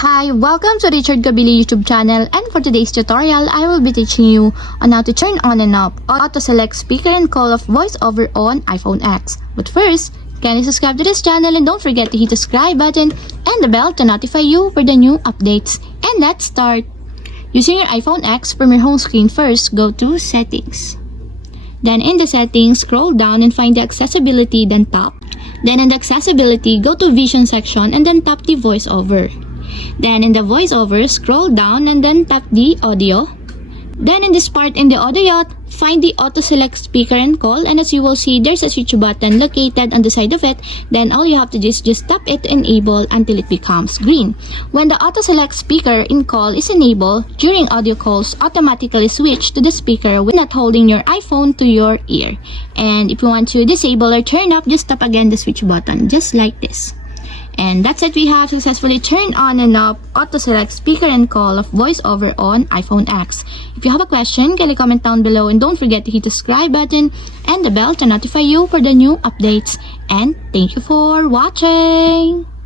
Hi, welcome to Richard Gabili YouTube channel, and for today's tutorial, I will be teaching you on how to turn on and off auto-select speaker and call of voiceover on iPhone X. But first, kindly subscribe to this channel and don't forget to hit the subscribe button and the bell to notify you for the new updates. And let's start! Using your iPhone X, from your home screen first, go to Settings. Then in the settings, scroll down and find the accessibility, then tap. Then in the accessibility, go to vision section and then tap the voiceover. Then in the voiceover, scroll down and then tap the audio. Then in this part in the audio, find the auto select speaker and call, and as you will see, there's a switch button located on the side of it. Then all you have to do is just tap it to enable until it becomes green. When the auto select speaker in call is enabled, during audio calls, automatically switch to the speaker when not holding your iPhone to your ear. And if you want to disable or turn up, just tap again the switch button, just like this. And that's it, we have successfully turned on and off auto-select speaker and call of voiceover on iPhone X. If you have a question, kindly comment down below and don't forget to hit the subscribe button and the bell to notify you for the new updates. And thank you for watching!